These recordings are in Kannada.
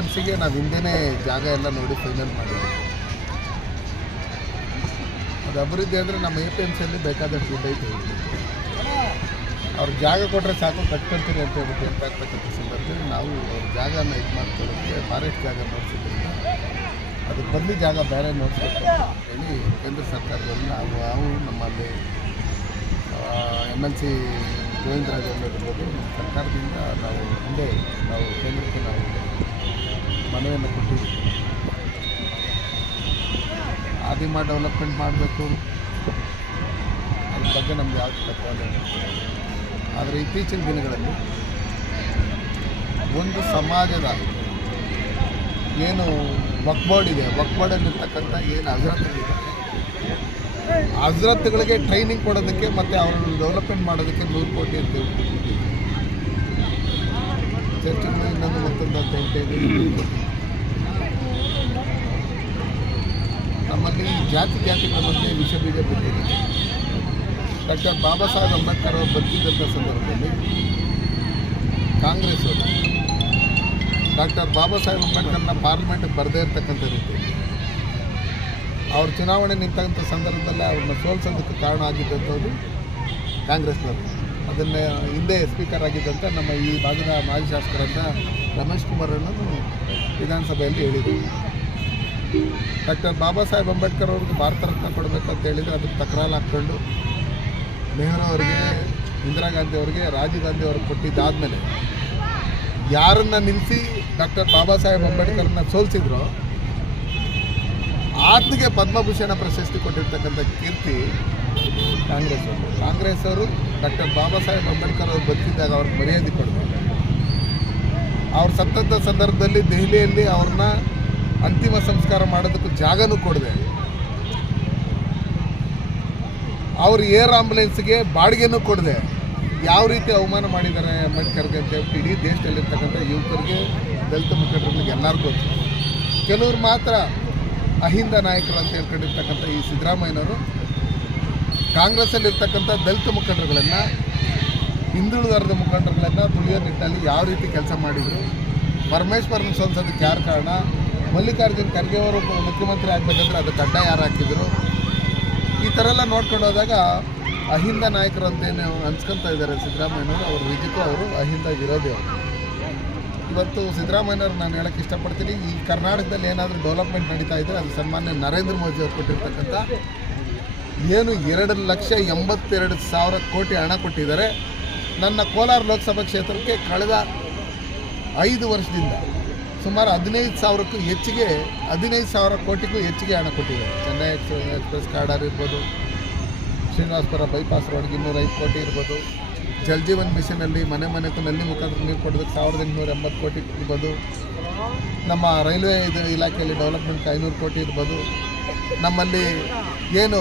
ಎಂ ಸಿಗೆ ನಾವು ಹಿಂದೆನೇ ಜಾಗ ಎಲ್ಲ ನೋಡಿ ಫೈನಲ್ ಮಾಡಿದ್ದೀವಿ ಅದು ಅಭಿವೃದ್ಧಿ ಅಂದರೆ ನಮ್ಮ ಎ ಪಿ ಎಂ ಸಿಯಲ್ಲಿ ಬೇಕಾದಷ್ಟು ದುಡ್ಡು ಐತೆ. ಜಾಗ ಕೊಟ್ಟರೆ ಸಾಕು ಕಟ್ಕೊಳ್ತೀರಿ ಅಂತ ಹೇಳ್ಬಿಟ್ಟು ಹೇಳ್ತಾಗ್ತಕ್ಕಂಥ ಸಂದರ್ಭದಲ್ಲಿ. ನಾವು ಅವ್ರ ಜಾಗನ ಇದು ಮಾಡ್ಕೊಳ್ಳೋಕ್ಕೆ ಫಾರೆಸ್ಟ್ ಜಾಗ ನೋಡ್ಸಿದ್ದೀವಿ. ಅದಕ್ಕೆ ಬಂದು ಜಾಗ ಬೇರೆ ನೋಡಿಸ್ಬೇಕು ಇಲ್ಲಿ ಕೇಂದ್ರ ಸರ್ಕಾರದಲ್ಲಿ ನಾವು ನಾವು ನಮ್ಮಲ್ಲಿ ಎಂ ಎಲ್ ಸಿ ಗೋವಿಂದರಾಜ್ ಸರ್ಕಾರದಿಂದ ನಾವು ಮುಂದೆ ನಾವು ಕೇಂದ್ರಕ್ಕೆ ನಾವು ಮನವಿಯನ್ನು ಕೊಟ್ಟಿದ್ದೀವಿ ಆದಿಮ ಡೆವಲಪ್ಮೆಂಟ್ ಮಾಡಬೇಕು. ಅದ್ರ ಬಗ್ಗೆ ನಮ್ಗೆ ಯಾವ ತತ್ವಾದ ಆದರೆ ಇತ್ತೀಚಿನ ದಿನಗಳಲ್ಲಿ ಒಂದು ಸಮಾಜದ ಏನು ವಕ್ಬೋರ್ಡ್ ಇದೆ ವಕ್ಬೋರ್ಡಲ್ಲಿರ್ತಕ್ಕಂಥ ಏನು ಹಜರತ್ಗಳಿದೆ ಹಜರತ್ಗಳಿಗೆ ಟ್ರೈನಿಂಗ್ ಕೊಡೋದಕ್ಕೆ ಮತ್ತು ಅವ್ರನ್ನ ಡೆವಲಪ್ಮೆಂಟ್ ಮಾಡೋದಕ್ಕೆ ನೂರು ಕೋಟಿ ಅಂತ ಚರ್ಚ್ಗಳು ಇನ್ನೊಂದು ಮತ್ತೊಂದು ಅಂತ ಹೇಳ್ತಿದ್ದೀವಿ ಈ ಜಾತಿ ಜಾತಿಗಳ ಮಧ್ಯೆ ವಿಷ ಬೀಜ ಬಿದ್ದಿದೆ ಡಾಕ್ಟರ್ ಬಾಬಾ ಸಾಹೇಬ್ ಅಂಬೇಡ್ಕರ್ ಅವರು ಬದುಕಿದ್ದಂಥ ಸಂದರ್ಭದಲ್ಲಿ ಕಾಂಗ್ರೆಸ್ ಅವರು ಡಾಕ್ಟರ್ ಬಾಬಾ ಸಾಹೇಬ್ ಅಂಬೇಡ್ಕರ್ನ ಪಾರ್ಲಿಮೆಂಟ್ಗೆ ಬರದೇ ಇರ್ತಕ್ಕಂಥ ರೀತಿ, ಅವರು ಚುನಾವಣೆ ನಿಂತಂಥ ಸಂದರ್ಭದಲ್ಲಿ ಅವ್ರನ್ನ ಸೋಲ್ಸೋದಕ್ಕೆ ಕಾರಣ ಆಗಿದ್ದಂಥದ್ದು ಕಾಂಗ್ರೆಸ್ನವರು. ಅದನ್ನು ಹಿಂದೆ ಸ್ಪೀಕರ್ ಆಗಿದ್ದಂಥ ನಮ್ಮ ಈ ಭಾಗದ ಮಾಜಿ ಶಾಸಕರಂತ ರಮೇಶ್ ಕುಮಾರ್ ಅನ್ನೋದು ವಿಧಾನಸಭೆಯಲ್ಲಿ ಹೇಳಿದರು. ಡಾಕ್ಟರ್ ಬಾಬಾ ಸಾಹೇಬ್ ಅಂಬೇಡ್ಕರ್ ಅವ್ರಿಗೆ ಭಾರತ ರತ್ನ ಕೊಡಬೇಕಂತ ಹೇಳಿದರೆ ಅದಕ್ಕೆ ತಕರಾರು ಹಾಕ್ಕೊಂಡು ನೆಹರು ಅವರಿಗೆ, ಇಂದಿರಾ ಗಾಂಧಿ ಅವರಿಗೆ, ರಾಜೀವ್ ಗಾಂಧಿ ಅವ್ರಿಗೆ ಕೊಟ್ಟಿದ್ದಾದಮೇಲೆ ಯಾರನ್ನ ನಿಲ್ಲಿಸಿ ಡಾಕ್ಟರ್ ಬಾಬಾ ಸಾಹೇಬ್ ಅಂಬೇಡ್ಕರ್ನ ಸೋಲಿಸಿದ್ರು ಆತನಿಗೆ ಪದ್ಮಭೂಷಣ ಪ್ರಶಸ್ತಿ ಕೊಟ್ಟಿರ್ತಕ್ಕಂಥ ಕೀರ್ತಿ ಕಾಂಗ್ರೆಸ್ ಅವರು. ಕಾಂಗ್ರೆಸ್ ಅವರು ಡಾಕ್ಟರ್ ಬಾಬಾ ಸಾಹೇಬ್ ಅಂಬೇಡ್ಕರ್ ಅವರು ಬದುಕಿದ್ದಾಗ ಅವ್ರಿಗೆ ಮರ್ಯಾದೆ ಕೊಡಬೇಕು. ಅವ್ರು ಸತ್ತಂಥ ಸಂದರ್ಭದಲ್ಲಿ ದೆಹಲಿಯಲ್ಲಿ ಅವ್ರನ್ನ ಅಂತಿಮ ಸಂಸ್ಕಾರ ಮಾಡೋದಕ್ಕೂ ಜಾಗನೂ ಕೊಡದೆ. ಅವ್ರ ಏರ್ ಆಂಬುಲೆನ್ಸ್ಗೆ ಬಾಡಿಗೆನೂ ಕೊಡದೆ. ಯಾವ ರೀತಿ ಅವಮಾನ ಮಾಡಿದ್ದಾರೆ ಅಂಬೇಡ್ಕರ್ಗೆ ಅಂತ ಹೇಳ್ಬಿಟ್ಟು ಇಡೀ ದೇಶದಲ್ಲಿರ್ತಕ್ಕಂಥ ಯುವಕರಿಗೆ, ದಲಿತ ಮುಖಂಡರುಗಳಿಗೆ ಎಲ್ಲರಿಗೂ ಗೊತ್ತು. ಕೆಲವ್ರು ಮಾತ್ರ ಅಹಿಂದ ನಾಯಕರು ಅಂತ ಹೇಳ್ಕೊಂಡಿರ್ತಕ್ಕಂಥ ಈ ಸಿದ್ದರಾಮಯ್ಯನವರು ಕಾಂಗ್ರೆಸ್ಸಲ್ಲಿರ್ತಕ್ಕಂಥ ದಲಿತ ಮುಖಂಡರುಗಳನ್ನು ಹಿಂದುಳಿದ ಮುಖಂಡರುಗಳನ್ನು ತುಳಿಯೋ ನಿಟ್ಟಲ್ಲಿ ಯಾವ ರೀತಿ ಕೆಲಸ ಮಾಡಿದರು. ಪರಮೇಶ್ವರನ ಸಂಸದಕ್ಕೆ ಯಾರು ಕಾರಣ? ಮಲ್ಲಿಕಾರ್ಜುನ್ ಖರ್ಗೆ ಅವರು ಮುಖ್ಯಮಂತ್ರಿ ಆಗಬೇಕಂದ್ರೆ ಅದು ಅಡ್ಡ ಯಾರು ಹಾಕಿದ್ರು? ಈ ಥರ ಎಲ್ಲ ನೋಡ್ಕೊಂಡು ಹೋದಾಗ ಅಹಿಂದ ನಾಯಕರು ಅಂತೇನು ಅನ್ಸ್ಕೊತ ಇದ್ದಾರೆ ಸಿದ್ದರಾಮಯ್ಯನವರು, ಅವರು ನಿಜಕ್ಕೂ ಅವರು, ಅಹಿಂದ ವಿರೋಧಿ ಅವರು. ಇವತ್ತು ಸಿದ್ದರಾಮಯ್ಯನವ್ರು ನಾನು ಹೇಳಕ್ಕೆ ಇಷ್ಟಪಡ್ತೀನಿ, ಈ ಕರ್ನಾಟಕದಲ್ಲಿ ಏನಾದರೂ ಡೆವಲಪ್ಮೆಂಟ್ ನಡೀತಾ ಇದ್ದರೆ ಅದು ಸನ್ಮಾನ್ಯ ನರೇಂದ್ರ ಮೋದಿ ಅವರು ಕೊಟ್ಟಿರ್ತಕ್ಕಂಥ ಏನು ಎರಡು ಲಕ್ಷ ಎಂಬತ್ತೆರಡು ಸಾವಿರ ಕೋಟಿ ಹಣ ಕೊಟ್ಟಿದ್ದಾರೆ. ನನ್ನ ಕೋಲಾರ ಲೋಕಸಭಾ ಕ್ಷೇತ್ರಕ್ಕೆ ಕಳೆದ ಐದು ವರ್ಷದಿಂದ ಸುಮಾರು ಹದಿನೈದು ಸಾವಿರಕ್ಕೂ ಹೆಚ್ಚಿಗೆ, ಹದಿನೈದು ಸಾವಿರ ಕೋಟಿಗೂ ಹೆಚ್ಚಿಗೆ ಹಣ ಕೊಟ್ಟಿದ್ದಾರೆ ಚೆನ್ನೈ ಎಕ್ಸ್ ಎಕ್ಸ್ಪ್ರೆಸ್ ಕಾರ್ಡರ್ ಇರ್ಬೋದು, ಶ್ರೀನಿವಾಸಪುರ ಬೈಪಾಸ್ ರೋಡ್ಗೆ ಇನ್ನೂರೈದು ಕೋಟಿ ಇರ್ಬೋದು. ಜಲ್ ಜೀವನ್ ಮಿಷನಲ್ಲಿ ಮನೆ ಮನೆಗೂ ನಲ್ಲಿ ಮುಖಾಂತರ ನೀರು ಕೊಡೋದಕ್ಕೆ ಸಾವಿರದ ಎಂಟುನೂರ ಎಂಬತ್ತು ಕೋಟಿ ಇರ್ಬೋದು. ನಮ್ಮ ರೈಲ್ವೆ ಇದು ಇಲಾಖೆಯಲ್ಲಿ ಡೆವಲಪ್ಮೆಂಟ್ ಐನೂರು ಕೋಟಿ ಇರ್ಬೋದು. ನಮ್ಮಲ್ಲಿ ಏನು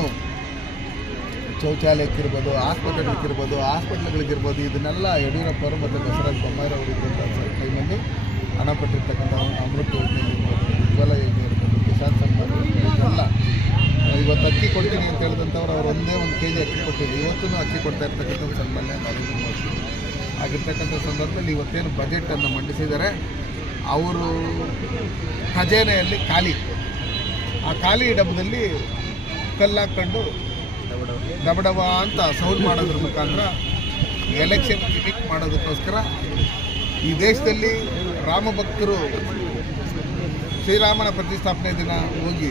ಶೌಚಾಲಯಕ್ಕಿರ್ಬೋದು ಆಸ್ಪತ್ರೆಗಳಿಗಿರ್ಬೋದು ಹಾಸ್ಪಿಟ್ಲ್ಗಳಿಗಿರ್ಬೋದು ಇದನ್ನೆಲ್ಲ ಯಡಿಯೂರಪ್ಪವರು ಮತ್ತು ಬಸವರಾಜ ಬೊಮ್ಮಾಯಿರವರು ಇದ್ದಂಥ ಟೈಮಲ್ಲಿ ಹಣ ಕೊಟ್ಟಿರ್ತಕ್ಕಂಥ ಅಮೃತ ಯೋಜನೆ ಇರ್ಬೋದು ಉಜ್ವಲ ಯೋಜನೆ ಇರ್ಬೋದು, ಕಿಸಾನ್ ಇದೆಲ್ಲ ಇವತ್ತು ಅಕ್ಕಿ ಕೊಡ್ತೀನಿ ಅಂತ ಹೇಳಿದಂಥವ್ರು ಅವ್ರು ಒಂದೇ ಒಂದು ಕೆ ಜಿ ಅಕ್ಕಿ ಕೊಟ್ಟಿದ್ರು. ಇವತ್ತೂ ಅಕ್ಕಿ ಕೊಡ್ತಾ ಇರ್ತಕ್ಕಂಥ ಸನ್ಮಾನ್ಯ ನರೇಂದ್ರ ಮೋದಿ ಆಗಿರ್ತಕ್ಕಂಥ ಸಂದರ್ಭದಲ್ಲಿ ಇವತ್ತೇನು ಬಜೆಟನ್ನು ಮಂಡಿಸಿದರೆ ಅವರು ಖಜಾನೆಯಲ್ಲಿ ಖಾಲಿ. ಆ ಖಾಲಿ ಡಬ್ಬದಲ್ಲಿ ಕಲ್ಲಾಕೊಂಡು ದಬಡವ ಅಂತ ಸೌಂಡ್ ಮಾಡೋದ್ರ ಮುಖಾಂತರ ಎಲೆಕ್ಷನ್ ಗಿಮಿಕ್ ಮಾಡೋದಕ್ಕೋಸ್ಕರ ಈ ದೇಶದಲ್ಲಿ ರಾಮ ಭಕ್ತರು ಶ್ರೀರಾಮನ ಪ್ರತಿಷ್ಠಾಪನೆ ದಿನ ಹೋಗಿ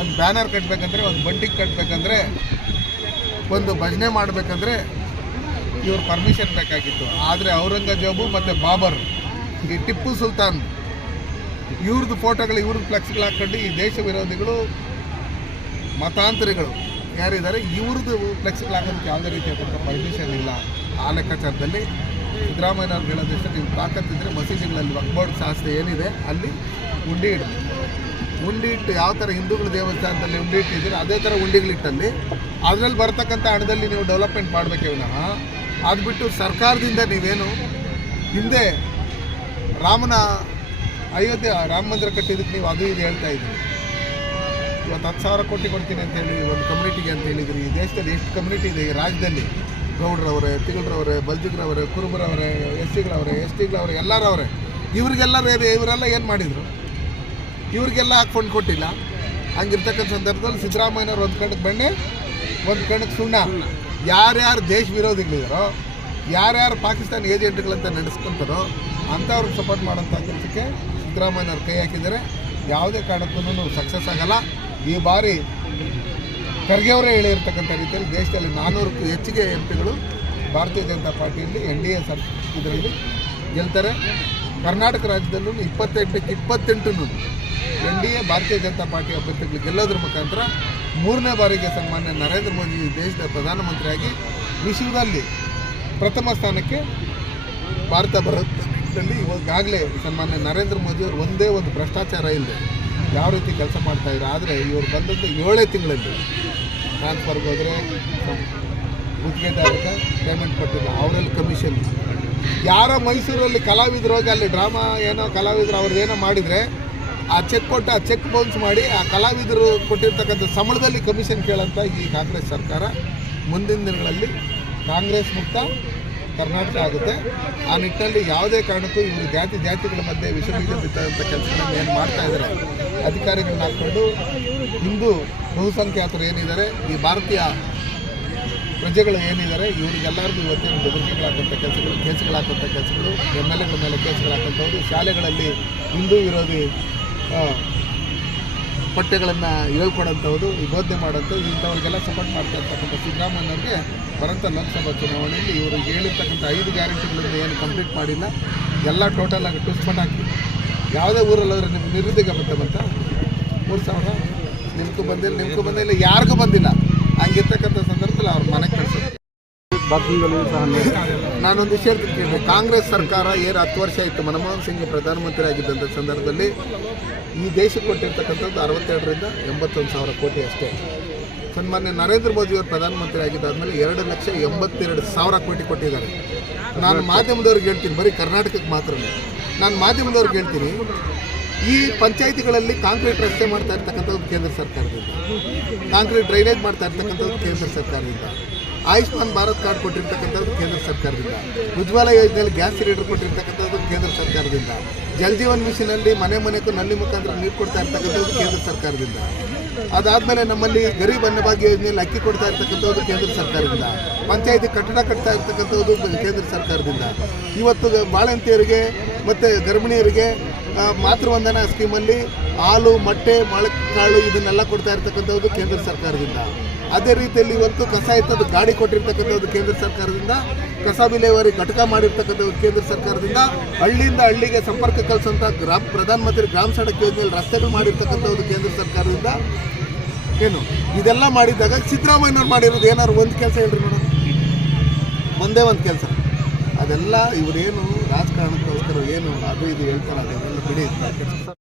ಒಂದು ಬ್ಯಾನರ್ ಕಟ್ಟಬೇಕಂದ್ರೆ ಒಂದು ಬಂಟಿಗೆ ಕಟ್ಟಬೇಕಂದ್ರೆ ಒಂದು ಭಜನೆ ಮಾಡಬೇಕಂದ್ರೆ ಇವ್ರ ಪರ್ಮಿಷನ್ ಬೇಕಾಗಿತ್ತು. ಆದರೆ ಔರಂಗಜೇಬು ಮತ್ತು ಬಾಬರ್, ಈ ಟಿಪ್ಪು ಸುಲ್ತಾನ್ ಇವ್ರದ್ದು ಫೋಟೋಗಳು ಇವ್ರದ್ದು ಫ್ಲೆಕ್ಸ್ಗಳು ಹಾಕ್ಕೊಂಡು ಈ ದೇಶ ವಿರೋಧಿಗಳು, ಮತಾಂತರಿಗಳು ಯಾರಿದ್ದಾರೆ ಇವ್ರದ್ದು ಫ್ಲೆಕ್ಸ್ಗಳು ಹಾಕೋದಕ್ಕೆ ಯಾವುದೇ ರೀತಿಯಾದಂಥ ಪರ್ಮಿಷನ್ ಇಲ್ಲ. ಆ ಲೆಕ್ಕಾಚಾರದಲ್ಲಿ ಸಿದ್ದರಾಮಯ್ಯನವ್ರು ಹೇಳೋದಿಷ್ಟು ನೀವು ತಾಕತ್ತಿದ್ರೆ ಮಸೀದಿಗಳಲ್ಲಿ ವಕ್ಬೋರ್ಡ್ ಶಾಸ್ತ್ರ ಏನಿದೆ, ಅಲ್ಲಿ ಉಂಡಿ ಇಡು. ಉಂಡಿ ಇಟ್ಟು ಯಾವ ಥರ ಹಿಂದೂಗಳ ದೇವಸ್ಥಾನದಲ್ಲಿ ಉಂಡಿ ಇಟ್ಟಿದ್ದೀರಿ ಅದೇ ಥರ ಉಂಡಿಗಳಿಟ್ಟಲ್ಲಿ, ಅದರಲ್ಲಿ ಬರ್ತಕ್ಕಂಥ ಹಣದಲ್ಲಿ ನೀವು ಡೆವಲಪ್ಮೆಂಟ್ ಮಾಡಬೇಕೇ ವಿನಃ ಅದು ಬಿಟ್ಟು ಸರ್ಕಾರದಿಂದ ನೀವೇನು ಹಿಂದೆ ರಾಮನ ಅಯೋಧ್ಯೆ, ರಾಮ ಮಂದಿರ ಕಟ್ಟಿದ್ದಕ್ಕೆ ನೀವು ಅದು ಇದು ಹೇಳ್ತಾ ಇದ್ದೀರಿ. ಇವತ್ತು ಹತ್ತು ಸಾವಿರ ಕೋಟಿ ಕೊಡ್ತೀನಿ ಅಂತ ಹೇಳಿ ಒಂದು ಕಮ್ಯುನಿಟಿಗೆ ಅಂತ ಹೇಳಿದ್ರಿ. ಈ ದೇಶದಲ್ಲಿ ಎಷ್ಟು ಕಮ್ಯುನಿಟಿ ಇದೆ ಈ ರಾಜ್ಯದಲ್ಲಿ? ಗೌಡ್ರವರೇ, ತಿಗಳರವರೇ, ಬಲ್ಜಿಗ್ರವರೇ, ಕುರುಬರವರೇ ಎಸ್ ಸಿಗಳವರೇ ಎಸ್ ಟಿಗಳವರೇ ಎಲ್ಲರವರೇ, ಇವ್ರಿಗೆಲ್ಲ ಬೇರೆ ಇವರೆಲ್ಲ ಏನು ಮಾಡಿದರು? ಇವ್ರಿಗೆಲ್ಲ ಫಂಡ್ ಕೊಟ್ಟಿಲ್ಲ. ಹಂಗಿರ್ತಕ್ಕಂಥ ಸಂದರ್ಭದಲ್ಲಿ ಸಿದ್ದರಾಮಯ್ಯನವ್ರು ಒಂದು ಕಣಕ್ಕೆ ಬೆಣ್ಣೆ, ಒಂದು ಕಣಕ್ಕೆ ಸುಣ್ಣ. ಯಾರ್ಯಾರು ದೇಶ ವಿರೋಧಿಗಳಿದಾರೋ, ಯಾರ್ಯಾರು ಪಾಕಿಸ್ತಾನ ಏಜೆಂಟ್ಗಳಂತ ನಡೆಸ್ಕೊಂತಾರೋ, ಅಂಥವ್ರಿಗೆ ಸಪೋರ್ಟ್ ಮಾಡೋಂಥ ಕೆಲಸಕ್ಕೆ ಸಿದ್ದರಾಮಯ್ಯನವ್ರು ಕೈ ಹಾಕಿದ್ದಾರೆ. ಯಾವುದೇ ಕಾರಣಕ್ಕೂ ಸಕ್ಸಸ್ ಆಗಲ್ಲ. ಈ ಬಾರಿ ಖರ್ಗೆ ಅವರೇ ಹೇಳಿರ್ತಕ್ಕಂಥ ರೀತಿಯಲ್ಲಿ ದೇಶದಲ್ಲಿ ನಾನ್ನೂರಕ್ಕೂ ಹೆಚ್ಚಿಗೆ ಎಂ ಪಿಗಳು ಭಾರತೀಯ ಜನತಾ ಪಾರ್ಟಿಯಲ್ಲಿ ಎನ್ ಡಿ ಎ ಸರ್ ಇದರಲ್ಲಿ ಗೆಲ್ತಾರೆ. ಕರ್ನಾಟಕ ರಾಜ್ಯದಲ್ಲೂ ಇಪ್ಪತ್ತೆಂಟಕ್ಕೆ ಇಪ್ಪತ್ತೆಂಟು ಎನ್ ಡಿ ಎ, ಭಾರತೀಯ ಜನತಾ ಪಾರ್ಟಿ ಅಭ್ಯರ್ಥಿಗಳು ಗೆಲ್ಲೋದ್ರ ಮುಖಾಂತರ ಮೂರನೇ ಬಾರಿಗೆ ಸನ್ಮಾನ್ಯ ನರೇಂದ್ರ ಮೋದಿ ದೇಶದ ಪ್ರಧಾನಮಂತ್ರಿಯಾಗಿ ವಿಶ್ವದಲ್ಲಿ ಪ್ರಥಮ ಸ್ಥಾನಕ್ಕೆ ಭಾರತ ಬರುತ್ತೆ ಇವಾಗಲೇ ಸನ್ಮಾನ್ಯ ನರೇಂದ್ರ ಮೋದಿಯವರು ಒಂದೇ ಒಂದು ಭ್ರಷ್ಟಾಚಾರ ಇಲ್ಲದೆ ಯಾವ ರೀತಿ ಕೆಲಸ ಮಾಡ್ತಾ ಇದ್ದಾರೆ ಆದರೆ ಇವರು ಬಂದದ್ದು ಏಳೇ ತಿಂಗಳಲ್ಲಿ ಟ್ರಾನ್ಸ್ಫರ್ಗೆ ಹೋದರೆ ಗುತ್ತಿಗೆದಾರಕ್ಕೆ ಪೇಮೆಂಟ್ ಕೊಟ್ಟಿಲ್ಲ. ಅವರಲ್ಲಿ ಕಮಿಷನ್ ಯಾರೋ ಮೈಸೂರಲ್ಲಿ ಕಲಾವಿದ್ರು ಹೋಗಿ ಅಲ್ಲಿ ಡ್ರಾಮಾ ಏನೋ ಕಲಾವಿದ್ರು ಅವ್ರದ್ದು ಏನೋ ಮಾಡಿದರೆ ಆ ಚೆಕ್ ಕೊಟ್ಟು ಆ ಚೆಕ್ ಬೌನ್ಸ್ ಮಾಡಿ ಆ ಕಲಾವಿದರು ಕೊಟ್ಟಿರ್ತಕ್ಕಂಥ ಸಂಬಳದಲ್ಲಿ ಕಮಿಷನ್ ಕೇಳೋಂಥ ಈ ಕಾಂಗ್ರೆಸ್ ಸರ್ಕಾರ ಮುಂದಿನ ದಿನಗಳಲ್ಲಿ ಕಾಂಗ್ರೆಸ್ ಮುಕ್ತ ಕರ್ನಾಟಕ ಆಗುತ್ತೆ. ಆ ನಿಟ್ಟಿನಲ್ಲಿ ಯಾವುದೇ ಕಾರಣಕ್ಕೂ ಇವರು ಜಾತಿ ಜಾತಿಗಳ ಮಧ್ಯೆ ವಿಷ ಬೀಜ ಬಿತ್ತಂಥ ಕೆಲಸಗಳನ್ನು ಏನು ಮಾಡ್ತಾ ಇದ್ದಾರೆ ಅಧಿಕಾರಿಗಳನ್ನ ಹಾಕ್ಕೊಂಡು ಹಿಂದೂ ಬಹುಸಂಖ್ಯಾತರು ಏನಿದ್ದಾರೆ, ಈ ಭಾರತೀಯ ಪ್ರಜೆಗಳು ಏನಿದ್ದಾರೆ ಇವರಿಗೆಲ್ಲರಿಗೂ ಇವತ್ತಿನ ಬೆದರಿಕೆಗಳಾಗುವಂಥ ಕೆಲಸಗಳು, ಕೇಸುಗಳು ಹಾಕುವಂಥ ಕೆಲಸಗಳು, ಎಂ ಎಲ್ ಎಗಳ ಮೇಲೆ ಕೇಸುಗಳು ಹಾಕುವಂಥವ್ರು. ಶಾಲೆಗಳಲ್ಲಿ ಹಿಂದೂ ವಿರೋಧಿ ಪಠ್ಯಗಳನ್ನು ಹೇಳ್ಕೊಡೋಂಥವ್ರು ಬೋಧನೆ ಮಾಡೋಂಥದ್ದು ಇಂಥವ್ರಿಗೆಲ್ಲ ಸಪೋರ್ಟ್ ಮಾಡ್ತಾ ಇರ್ತಕ್ಕಂಥ ಸಿದ್ದರಾಮಯ್ಯವ್ರಿಗೆ ಬರೋಂಥ ಲೋಕಸಭಾ ಚುನಾವಣೆಯಲ್ಲಿ ಇವರು ಹೇಳಿರ್ತಕ್ಕಂಥ ಐದು ಗ್ಯಾರಂಟಿಗಳನ್ನು ಏನು ಕಂಪ್ಲೀಟ್ ಮಾಡಿಲ್ಲ. ಎಲ್ಲ ಟೋಟಲ್ ಆಗಿ ಟ್ವಿಸ್ಟ್ ಪಟ್ ಹಾಕಿ. ಯಾವುದೇ ಊರಲ್ಲಿ ಹೋದ್ರೆ ನಿಮ್ಗೆ ನಿರುದ್ಯೋಗ ಬಂತ ಬಂತ? ಮೂರು ಸಾವಿರ? ನಿಮಗೂ ಬಂದಿಲ್ಲ ನಿಮಗೂ ಬಂದಿಲ್ಲ, ಯಾರಿಗೂ ಬಂದಿಲ್ಲ. ಹಂಗಿರ್ತಕ್ಕಂಥ ಸಂದರ್ಭದಲ್ಲಿ ಅವ್ರ ಮನೆ ಕಳಿಸೋದು. ಬಾತ್ರೂಮ್ಗಳಲ್ಲಿ ಸಹ ನಾನೊಂದು ವಿಷಯ ಕೇಳಿದೆ. ಕಾಂಗ್ರೆಸ್ ಸರ್ಕಾರ ಏನು ಹತ್ತು ವರ್ಷ ಆಯಿತು ಮನಮೋಹನ್ ಸಿಂಗ್ ಪ್ರಧಾನಮಂತ್ರಿ ಆಗಿದ್ದಂಥ ಸಂದರ್ಭದಲ್ಲಿ ಈ ದೇಶಕ್ಕೆ ಕೊಟ್ಟಿರ್ತಕ್ಕಂಥದ್ದು ಅರವತ್ತೆರಡರಿಂದ ಎಂಬತ್ತೊಂದು ಸಾವಿರ ಕೋಟಿ ಅಷ್ಟೇ. ಸನ್ಮಾನ್ಯ ನರೇಂದ್ರ ಮೋದಿಯವರು ಪ್ರಧಾನಮಂತ್ರಿ ಆಗಿದ್ದಾದಮೇಲೆ ಎರಡು ಲಕ್ಷ ಎಂಬತ್ತೆರಡು ಸಾವಿರ ಕೋಟಿ ಕೊಟ್ಟಿದ್ದಾರೆ. ನಾನು ಮಾಧ್ಯಮದವ್ರಿಗೆ ಹೇಳ್ತೀನಿ ಬರೀ ಕರ್ನಾಟಕಕ್ಕೆ ಮಾತ್ರ ನಾನು ಮಾಧ್ಯಮದವ್ರಿಗೆ ಹೇಳ್ತೀನಿ ಈ ಪಂಚಾಯಿತಿಗಳಲ್ಲಿ ಕಾಂಕ್ರೀಟ್ ರಸ್ತೆ ಮಾಡ್ತಾ ಇರ್ತಕ್ಕಂಥದ್ದು ಕೇಂದ್ರ ಸರ್ಕಾರದಿಂದ. ಕಾಂಕ್ರೀಟ್ ಡ್ರೈನೇಜ್ ಮಾಡ್ತಾ ಇರ್ತಕ್ಕಂಥದ್ದು ಕೇಂದ್ರ ಸರ್ಕಾರದಿಂದ. ಆಯುಷ್ಮಾನ್ ಭಾರತ್ ಕಾರ್ಡ್ ಕೊಟ್ಟಿರ್ತಕ್ಕಂಥದ್ದು ಕೇಂದ್ರ ಸರ್ಕಾರದಿಂದ. ಉಜ್ವಲ ಯೋಜನೆಯಲ್ಲಿ ಗ್ಯಾಸ್ ಸಿಲಿಂಡರ್ ಕೊಟ್ಟಿರ್ತಕ್ಕಂಥದ್ದು ಕೇಂದ್ರ ಸರ್ಕಾರದಿಂದ. ಜಲ್ ಜೀವನ್ ಮಿಷನಲ್ಲಿ ಮನೆ ಮನೆಗೂ ನಲ್ಲಿ ಮುಖಾಂತರ ನೀರು ಕೊಡ್ತಾ ಇರ್ತಕ್ಕಂಥದ್ದು ಕೇಂದ್ರ ಸರ್ಕಾರದಿಂದ. ಅದಾದಮೇಲೆ ನಮ್ಮಲ್ಲಿ ಗರೀಬ್ ಅನ್ನಭಾಗ್ಯ ಯೋಜನೆಯಲ್ಲಿ ಅಕ್ಕಿ ಕೊಡ್ತಾ ಇರ್ತಕ್ಕಂಥದ್ದು ಕೇಂದ್ರ ಸರ್ಕಾರದಿಂದ. ಪಂಚಾಯತಿ ಕಟ್ಟಡ ಕಟ್ತಾ ಇರ್ತಕ್ಕಂಥದ್ದು ಕೇಂದ್ರ ಸರ್ಕಾರದಿಂದ. ಇವತ್ತು ಬಾಳಂತಿಯರಿಗೆ ಮತ್ತು ಗರ್ಭಿಣಿಯರಿಗೆ ಮಾತೃವಂದನಾ ಸ್ಕೀಮಲ್ಲಿ ಹಾಲು, ಮೊಟ್ಟೆ, ಮೊಳಕಾಳು ಇದನ್ನೆಲ್ಲ ಕೊಡ್ತಾ ಇರ್ತಕ್ಕಂಥದ್ದು ಕೇಂದ್ರ ಸರ್ಕಾರದಿಂದ. ಅದೇ ರೀತಿಯಲ್ಲಿ ಇವತ್ತು ಕಸ ಎತ್ತದ ಗಾಡಿ ಕೊಟ್ಟಿರ್ತಕ್ಕಂಥದ್ದು ಕೇಂದ್ರ ಸರ್ಕಾರದಿಂದ, ಕಸ ವಿಲೇವಾರಿ ಘಟಕ ಮಾಡಿರ್ತಕ್ಕಂಥದ್ದು ಕೇಂದ್ರ ಸರ್ಕಾರದಿಂದ, ಹಳ್ಳಿಯಿಂದ ಹಳ್ಳಿಗೆ ಸಂಪರ್ಕ ಕಲಿಸುವಂಥ ಗ್ರಾಮ ಪ್ರಧಾನಮಂತ್ರಿ ಗ್ರಾಮ ಸಡಕ್ ಯೋಜನೆಯಲ್ಲಿ ರಸ್ತೆಗಳು ಮಾಡಿರ್ತಕ್ಕಂಥದ್ದು ಕೇಂದ್ರ ಸರ್ಕಾರದಿಂದ. ಏನು? ಇದೆಲ್ಲ ಮಾಡಿದಾಗ ಸಿದ್ದರಾಮಯ್ಯನವ್ರು ಮಾಡಿರೋದು ಏನಾದ್ರು ಒಂದು ಕೆಲಸ ಹೇಳ್ರಿ ಮೇಡಮ್ ಒಂದೇ ಒಂದು ಕೆಲಸ. ಅದೆಲ್ಲ ಇವರೇನು ರಾಜಕಾರಣಕ್ಕೋಸ್ಕರ ಏನು ಅದು ಇದು ಹೇಳ್ತಾರೆ ಅದನ್ನೆಲ್ಲ ಬಿಡಿ